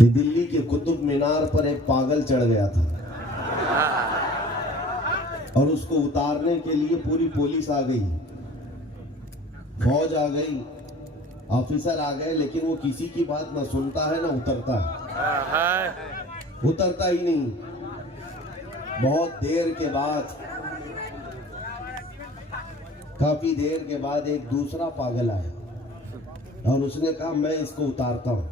کہ دلی کے قطب مینار پر ایک پاگل چڑھ گیا تھا اور اس کو اتارنے کے لیے پوری پولیس آ گئی، فوج آ گئی، آفیسر آ گئے، لیکن وہ کسی کی بات نہ سنتا ہے نہ اترتا ہے، اترتا ہی نہیں۔ بہت دیر کے بعد، کافی دیر کے بعد ایک دوسرا پاگل آیا اور اس نے کہا میں اس کو اتارتا ہوں،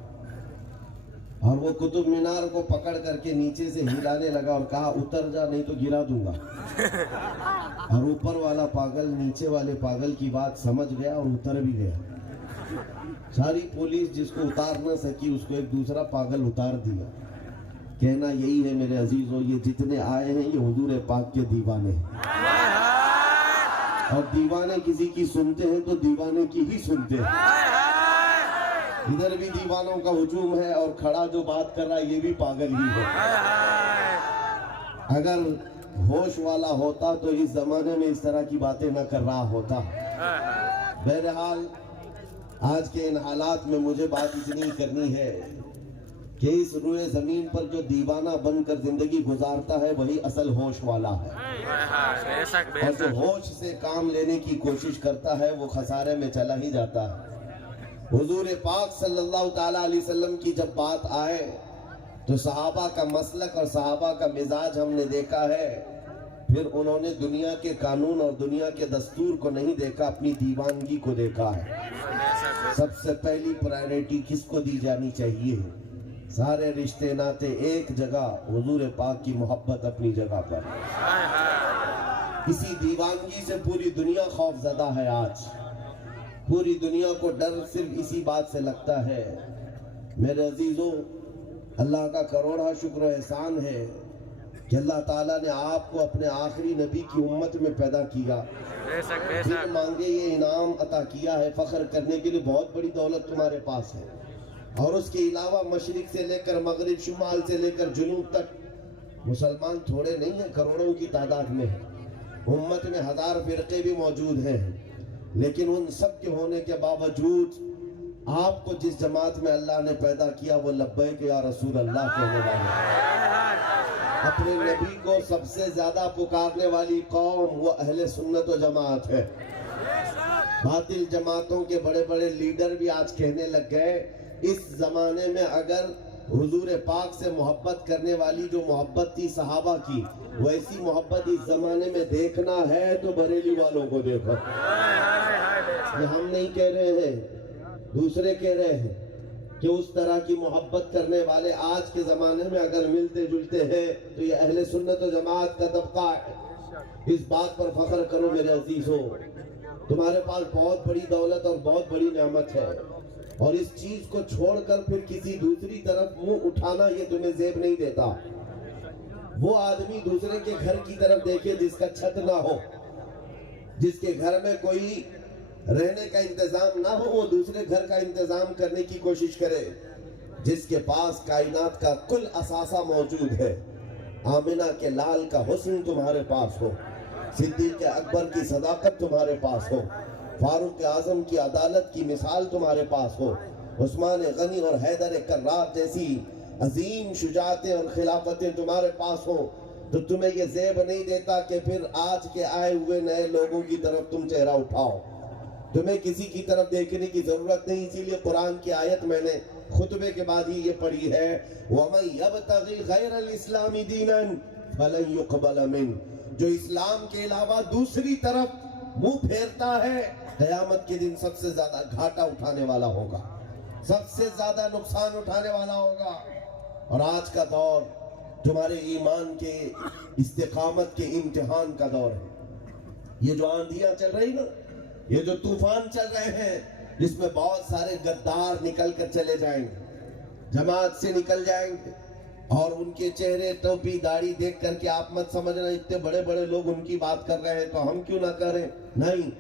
اور وہ قطب مینار کو پکڑ کر کے نیچے سے ہلانے لگا اور کہا اتر جا نہیں تو گرا دوں گا، اور اوپر والا پاگل نیچے والے پاگل کی بات سمجھ گیا اور اتر بھی گیا۔ ساری پولیس جس کو اتار نہ سکی اس کو ایک دوسرا پاگل اتار دیا۔ کہنا یہی ہے میرے عزیزو، یہ جتنے آئے ہیں یہ حضور پاک کے دیوانے ہیں، اور دیوانے کسی کی سنتے ہیں تو دیوانے کی ہی سنتے ہیں۔ ادھر بھی دیوانوں کا ہجوم ہے اور کھڑا جو بات کر رہا ہے یہ بھی پاگل ہی ہے۔ اگر ہوش والا ہوتا تو اس زمانے میں اس طرح کی باتیں نہ کر رہا ہوتا۔ بہرحال آج کے ان حالات میں مجھے بات اتنی کرنی ہے کہ اس روئے زمین پر جو دیوانہ بن کر زندگی گزارتا ہے وہی اصل ہوش والا ہے، اور جو ہوش سے کام لینے کی کوشش کرتا ہے وہ خسارے میں چلا ہی جاتا ہے۔ حضور پاک صلی اللہ تعالیٰ علیہ وسلم کی جب بات آئے تو صحابہ کا مسلک اور صحابہ کا مزاج ہم نے دیکھا ہے، پھر انہوں نے دنیا کے قانون اور دنیا کے دستور کو نہیں دیکھا، اپنی دیوانگی کو دیکھا ہے۔ سب سے پہلی پرائیورٹی کس کو دی جانی چاہیے؟ سارے رشتے ناتے ایک جگہ، حضور پاک کی محبت اپنی جگہ پر۔ اسی دیوانگی سے پوری دنیا خوف زدہ ہے آج، پوری دنیا کو ڈر صرف اسی بات سے لگتا ہے۔ میرے عزیزوں، اللہ کا کروڑا شکر و احسان ہے کہ اللہ تعالیٰ نے آپ کو اپنے آخری نبی کی امت میں پیدا کیا، پھر مانگے یہ انعام عطا کیا ہے۔ فخر کرنے کے لیے بہت بڑی دولت تمہارے پاس ہے، اور اس کے علاوہ مشرق سے لے کر مغرب، شمال سے لے کر جنوب تک مسلمان تھوڑے نہیں ہیں، کروڑوں کی تعداد میں ہیں۔ امت میں 1000 فرقے بھی موجود ہیں، لیکن ان سب کے ہونے کے باوجود آپ کو جس جماعت میں اللہ نے پیدا کیا وہ لبیک یا رسول اللہ کہنے والے، اپنے نبی کو سب سے زیادہ پکارنے والی قوم وہ اہل سنت و جماعت ہے۔ باطل جماعتوں کے بڑے بڑے لیڈر بھی آج کہنے لگ گئے اس زمانے میں اگر حضور پاک سے محبت کرنے والی جو محبت تھی صحابہ کی، ویسی محبت اس زمانے میں دیکھنا ہے تو بریلی والوں کو دیکھو۔ یہ ہم نہیں کہہ رہے ہیں، دوسرے کہہ رہے ہیں کہ اس طرح کی محبت کرنے والے آج کے زمانے میں اگر ملتے جلتے ہیں تو یہ اہل سنت و جماعت کا طبقہ ہے۔ اس بات پر فخر کرو میرے عزیزو، تمہارے پاس بہت بڑی دولت اور بہت بڑی نعمت ہے، اور اس چیز کو چھوڑ کر پھر کسی دوسری طرف منہ اٹھانا یہ تمہیں زیب نہیں دیتا۔ وہ آدمی دوسرے کے گھر کی طرف دیکھے جس کا چھت نہ ہو، جس کے گھر میں کوئی رہنے کا انتظام نہ ہو، وہ دوسرے گھر کا انتظام کرنے کی کوشش کرے۔ جس کے پاس کائنات کا کل اثاثہ موجود ہے، آمنہ کے لال کا حسن تمہارے پاس ہو، صدیق اکبر کی صداقت تمہارے پاس ہو، فاروق اعظم کی عدالت کی مثال تمہارے پاس ہو، عثمان غنی اور حیدر کرار جیسی عظیم شجاعتیں اور خلافتیں تمہارے پاس ہو، تو تمہیں یہ زیب نہیں دیتا کہ پھر آج کے آئے ہوئے نئے لوگوں کی طرف تم چہرہ اٹھاؤ۔ تمہیں کسی کی طرف دیکھنے کی ضرورت نہیں، اسی لیے قرآن کی آیت میں نے خطبے کے بعد ہی یہ پڑھی ہے، وَمَن يَبْتَغِ غَيْرَ الْإِسْلَامِ دِينًا فَلَن يُقْبَلَ مِنْهُ، جو اسلام کے علاوہ دوسری طرف منہ پھیرتا ہے قیامت کے دن سب سے زیادہ گھاٹا اٹھانے والا ہوگا، سب سے زیادہ نقصان اٹھانے والا ہوگا۔ اور آج کا دور تمہارے ایمان کے استقامت کے امتحان کا دور ہے۔ یہ جو آندھیاں چل رہی نا، یہ جو طوفان چل رہے ہیں، جس میں بہت سارے غدار نکل کر چلے جائیں گے، جماعت سے نکل جائیں گے، اور ان کے چہرے ٹوپی داڑھی دیکھ کر کے آپ مت سمجھنا اتنے بڑے بڑے لوگ ان کی بات کر رہے ہیں تو ہم کیوں نہ کریں، نہیں،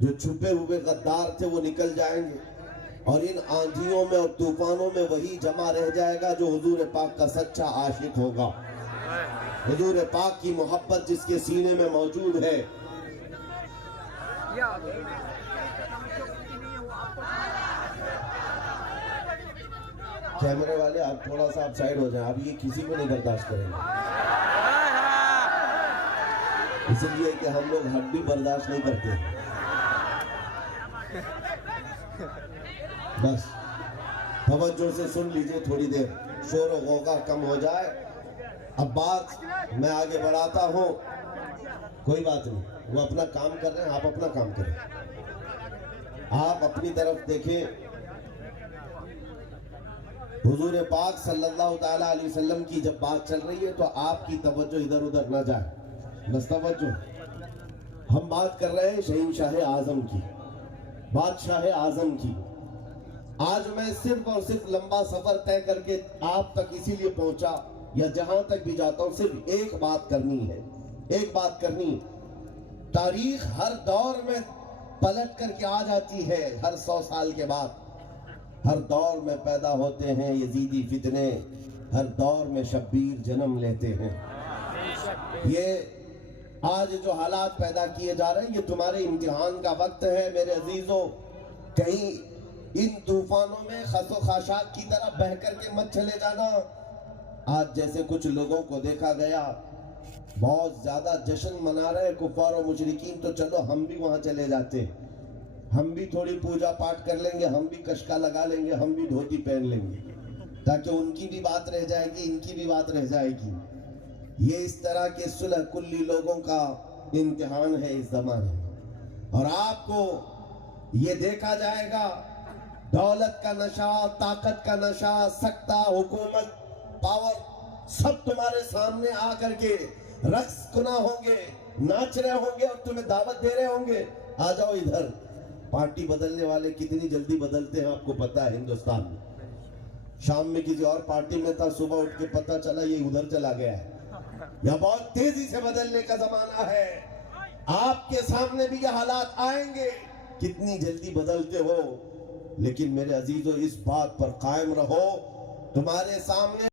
جو چھپے ہوئے غدار تھے وہ نکل جائیں گے، اور ان آندھیوں میں اور طوفانوں میں وہی جمع رہ جائے گا جو حضور پاک کا سچا عاشق ہوگا، حضور پاک کی محبت جس کے سینے میں موجود ہے۔ کیمرے والے آپ تھوڑا سا آپ سائڈ ہو جائیں, آپ یہ کسی کو نہیں برداشت کریں گے, اس لیے کہ ہم لوگ حق بھی برداشت نہیں کرتے. بس توجہ سے سن لیجئے, تھوڑی دیر شور و غوغا کم ہو جائے. اب بات میں آگے بڑھاتا ہوں. کوئی بات نہیں, وہ اپنا کام کر رہے ہیں, آپ اپنا کام کریں, آپ اپنی طرف دیکھیں. حضور پاک صلی اللہ تعالیٰ علیہ وسلم کی جب بات چل رہی ہے تو آپ کی توجہ ادھر ادھر نہ جائے, بس توجہ. ہم بات کر رہے ہیں شہنشاہ اعظم کی, بادشاہ اعظم کی. آج میں صرف اور صرف لمبا سفر طے کر کے آپ تک اسی لیے پہنچا, یا جہاں تک بھی جاتا ہوں صرف ایک بات کرنی ہے, ایک بات کرنی. تاریخ ہر دور میں پلٹ کر کے آ جاتی ہے, ہر 100 سال کے بعد ہر دور میں پیدا ہوتے ہیں یزیدی فتنے, ہر دور میں شبیر جنم لیتے ہیں. یہ آج جو حالات پیدا کیے جا رہے ہیں یہ تمہارے امتحان کا وقت ہے میرے عزیزوں. کہیں ان طوفانوں میں خس و خاشاک کی طرح بہہ کر کے مت چلے جانا. آج جیسے کچھ لوگوں کو دیکھا گیا بہت زیادہ جشن منا رہے کفار و مشرکین, تو چلو ہم بھی وہاں چلے جاتے, ہم بھی تھوڑی پوجا پاٹ کر لیں گے, ہم بھی کشکا لگا لیں گے, ہم بھی دھوتی پہن لیں گے, تاکہ ان کی بھی بات رہ جائے گی, ان کی بھی بات رہ جائے گی. یہ اس طرح کے صلح کلی لوگوں کا امتحان ہے اس زمانے میں. اور آپ کو یہ دیکھا جائے گا دولت کا نشہ, طاقت کا نشہ, سکتہ, حکومت, پاور, سب تمہارے سامنے آ کر کے رقص کنا ہوں گے, ناچ رہے ہوں گے اور تمہیں دعوت دے رہے ہوں گے, آ جاؤ ادھر. پارٹی بدلنے والے کتنی جلدی بدلتے ہیں آپ کو پتا ہے ہندوستان میں. شام میں کسی اور پارٹی میں تھا, صبح اٹھ کے پتہ چلا یہ ادھر چلا گیا ہے. یہ بہت تیزی سے بدلنے کا زمانہ ہے. آپ کے سامنے بھی یہ حالات آئیں گے, کتنی جلدی بدلتے ہو. لیکن میرے عزیزو اس بات پر قائم رہو, تمہارے سامنے